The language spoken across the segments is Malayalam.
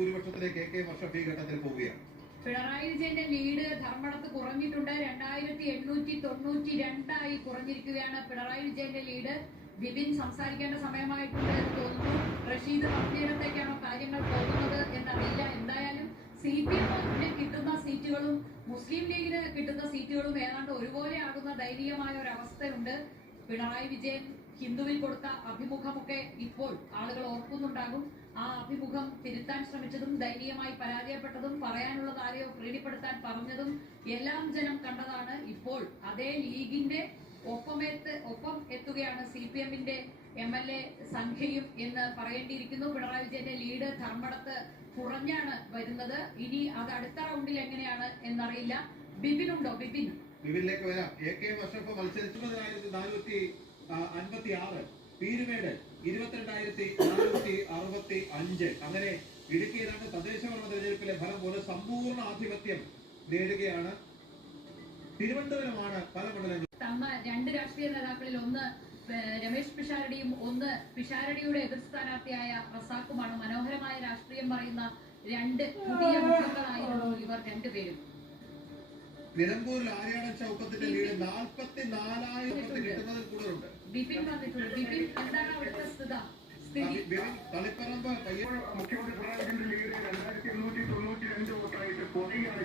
ഭൂരിപക്ഷത്തിലേക്ക് കെ വർഷം ഈ ഘട്ടത്തിൽ പോവുകയാണ്. പിണറായി വിജയന്റെ ലീഡ് ധർമ്മടത്ത് കുറഞ്ഞിട്ടുണ്ട്. 2892 കുറഞ്ഞിരിക്കുകയാണ് പിണറായി വിജയന്റെ ലീഡ്. വിപിൻ സംസാരിക്കേണ്ട സമയമായിട്ടുണ്ട് എന്ന് തോന്നുന്നു. റഷീദ് പറഞ്ഞിടത്തേക്കാണോ കാര്യങ്ങൾ പോകുന്നത് എന്നറിയില്ല. എന്തായാലും CPM-ന് കിട്ടുന്ന സീറ്റുകളും മുസ്ലിം ലീഗിന് കിട്ടുന്ന സീറ്റുകളും ഏതാണ്ട് ഒരുപോലെ ആകുന്ന ദയനീയമായ ഒരു അവസ്ഥയുണ്ട്. പിണറായി വിജയൻ ഹിന്ദുവിൽ കൊടുത്ത അഭിമുഖമൊക്കെ ഇപ്പോൾ ആളുകൾ ഓർക്കുന്നുണ്ടാകും. ആ അഭിമുഖം തിരുത്താൻ ശ്രമിച്ചതും ദയനീയമായി പരാജയപ്പെട്ടതും പറയാനുള്ളത് ആരെയോ പ്രീതിപ്പെടുത്താൻ പറഞ്ഞതും എല്ലാം ജനം കണ്ടതാണ്. ഇപ്പോൾ അതേ ലീഗിന്റെ ഒപ്പം എത്തുകയാണ് CPM-ന്റെ MLA സംഖ്യയും എന്ന് പറയേണ്ടിയിരിക്കുന്നു. പിണറായി വിജയന്റെ ലീഡ് ധർമ്മടത്ത് കുറഞ്ഞാണ് വരുന്നത്. ഇനി അത് അടുത്ത റൗണ്ടിൽ എങ്ങനെയാണ് എന്നറിയില്ല. ബിപിനുണ്ടോ? ബിപിനിലേക്ക് വരാം. AK വർഷപ്പ് മത്സരിച്ചത് 456, പീരുമേട് 22,465. അങ്ങനെ ഇടുക്കിയിലാണ് തദ്ദേശഭരണ തെരഞ്ഞെടുപ്പിലെ ഫലം പോലെ സമ്പൂർണ്ണ ആധിപത്യം നേടുകയാണ്. തിരുവനന്തപുരമാണ് പല മണ്ഡലങ്ങളും. തന്ന രണ്ട് രാഷ്ട്രീയ നേതാക്കളിൽ ഒന്ന് രമേശ് പിഷാരടിയും ഒന്ന് പിഷാരടിയുടെ എതിർ സ്ഥാനാർത്ഥിയായ റസാഖുമാണ്. മനോഹരമായ രാഷ്ട്രീയം പറയുന്ന രണ്ട് പുതിയ മുഖങ്ങളായിരുന്നു ഇവർ രണ്ടുപേരും. നിലമ്പൂരിൽ ആര്യാടൻ ചൗക്കത്തിന്റെ ലീഡ് 44,000 കിട്ടുന്നതിൽ കൂടുതലുണ്ട്. ബിപിൻ വന്നിട്ടുണ്ട്. ബിപിൻ, എന്താണ് അവിടുത്തെ സ്ഥിതി? തളിപ്പറമ്പ് മുഖ്യമന്ത്രി പിണറായി ലീഡ് 2892 വോട്ടായിട്ട് കുറയുകയാണ്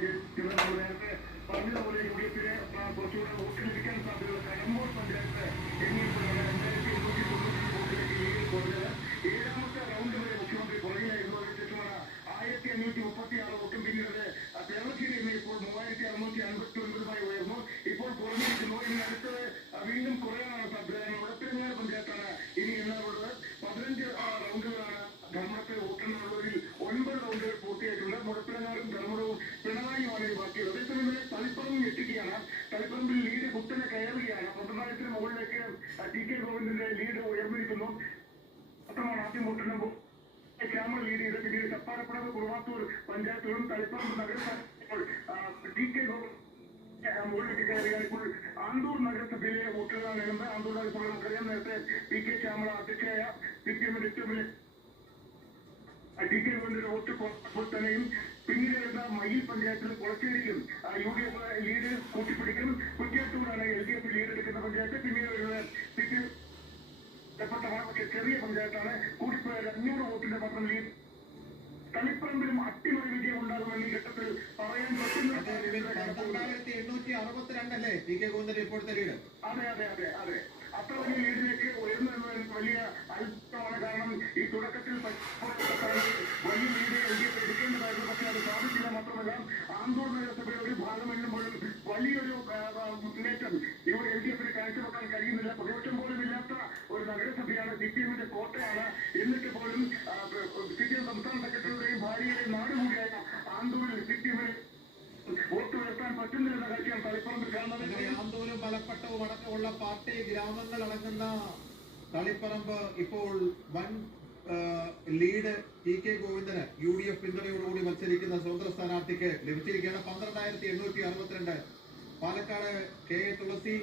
നേരത്തെ പറഞ്ഞതുപോലെ UDF-ന് കുറച്ചുകൂടെ വോട്ട് ലഭിക്കാൻ സാധ്യതയുള്ള കടമ്പൂർ പഞ്ചായത്ത് എണ്ണിയപ്പോഴാണ് 2892 വോട്ടിലേക്ക് ലീഡ് കുറഞ്ഞത്. ഏഴാമത്തെ റൗണ്ട് വരെ മുഖ്യമന്ത്രി പുറകിലായിരുന്നു. അതിനുശേഷമാണ് 1536 വോട്ടും പിന്നീട് കേരളത്തിൽ ഇപ്പോൾ 3659 ഉയർന്നു. ഇപ്പോൾ കുറഞ്ഞിരിക്കുന്നു. ഇനി അടുത്തത് വീണ്ടും കുറയാനാണ് സാധ്യത. മുഴപ്പിലങ്ങാട് പഞ്ചായത്താണ് ഇനി എണ്ണാറുള്ളത്. 15 റൗണ്ടുകളാണ് ധർമ്മത്തെ വോട്ടെണ്ണുള്ളവരിൽ 9 റൗണ്ടുകൾ പൂർത്തിയായിട്ടുണ്ട്. മുഴപ്പിലങ്ങാടും ധർമ്മടവും പിണറായിയുമാണ് ബാക്കിയുള്ളത്. അതേസമയം തളിപ്പറമ്പ് ഞെട്ടിക്കുകയാണ്. തളിപ്പറമ്പിൽ ലീഡ് കുത്തനെ കയറുകയാണ്. 12,000 മുകളിലേക്ക് TK ഗോവിന്ദന്റെ ലീഡ് ഉയർന്നിരിക്കുന്നു. മാത്രമാണ് ആദ്യം വോട്ടെണ്ണുമ്പോൾ ക്യാമറ ലീഡ് ചെയ്ത് പിന്നീട് ചപ്പാരപ്പുറത്ത് കുറുവാത്തൂർ പഞ്ചായത്തുകളും തളിപ്പറമ്പ് നഗരസഭ TK ഗോവിന്ദൻ മുകളിലേക്ക് കയറിയാൽ ഇപ്പോൾ ആന്തൂർ നഗരസഭയിലെ വോട്ടുകളാണ് എഴുതുന്നത്. ആന്തൂർ നഗരസഭ നമുക്കറിയാം. നേരത്തെ PK ശ്യാമള അധ്യക്ഷയായ CPM-ന്റെ ഏറ്റവും വലിയ TK ഗോവിന്ദന്റെ വോട്ട് കുറഞ്ഞപ്പോൾ തന്നെയും പിന്നീട് വരുന്ന മയിൽ പഞ്ചായത്തിൽ കുളച്ചേരിക്കും UDF ലീഡ് കൂട്ടിപ്പിടിക്കും. കുറ്റിയാത്തൂരാണ് LDF ലീഡ് എടുക്കുന്ന പഞ്ചായത്ത്. പിന്നീട് വരുന്നത് CPM പക്ഷേ ചെറിയ പഞ്ചായത്താണ്. കൂടിപ്പോയാൽ 500 വോട്ടിന്റെ മാത്രം ലീഡ്. തളിപ്പറമ്പിലും അട്ടിമറി വിജയം ഉണ്ടാകുമെന്ന് ഈ ഘട്ടത്തിൽ പറയാൻ പറ്റുന്ന 12,862 അല്ലേ TK ഗോവിന്ദന്റെ ഇപ്പോഴത്തെ ലീഡ്? അതെ. അത്ര വലിയ ലീഡിലേക്ക് ഉയർന്നു വലിയ അത്ഭുതമാണ്. കാരണം ഈ തുടക്കത്തിൽ വലിയ ലീഡ് LDF എടുക്കേണ്ടതായിരുന്നു. പക്ഷേ അത് സാധിച്ചില്ല. മാത്രമല്ല ആന്തൂർ നഗരസഭയുടെ ഒരു ഭാഗം എണ്ണുമ്പോഴും വലിയൊരു മുന്നേറ്റം ഇവിടെ LDF-ന് കാഴ്ചവെക്കാൻ കഴിയുന്നില്ല. പ്രതിപക്ഷം പോലും ഇല്ലാത്ത ഒരു നഗരസഭയാണ്. CPM-ന്റെ കോട്ടയാണ്. എന്നിട്ട് പോലും CPM സംസ്ഥാന സെക്രട്ടറിയുടെയും ഭാര്യയുടെയും നാടുകൂടിയായ ആന്തൂരിൽ CPM-ന് വോട്ട് ഉയർത്താൻ പറ്റുന്നില്ലെന്ന കാഴ്ചയാണ് തളിപ്പറമ്പിൽ കാണുന്നത്. ആന്തൂരും മലപ്പട്ടവും അടക്കമുള്ള പാർട്ടി ഗ്രാമങ്ങൾ അടങ്ങുന്ന തളിപ്പറമ്പ് ഇപ്പോൾ വൻ ലീഡ് TK ഗോവിന്ദന് UDF പിന്തുണയോടുകൂടി മത്സരിക്കുന്ന സ്വതന്ത്ര സ്ഥാനാർത്ഥിക്ക് ലഭിച്ചിരിക്കുകയാണ്. 12,862. പാലക്കാട് KA തുളസി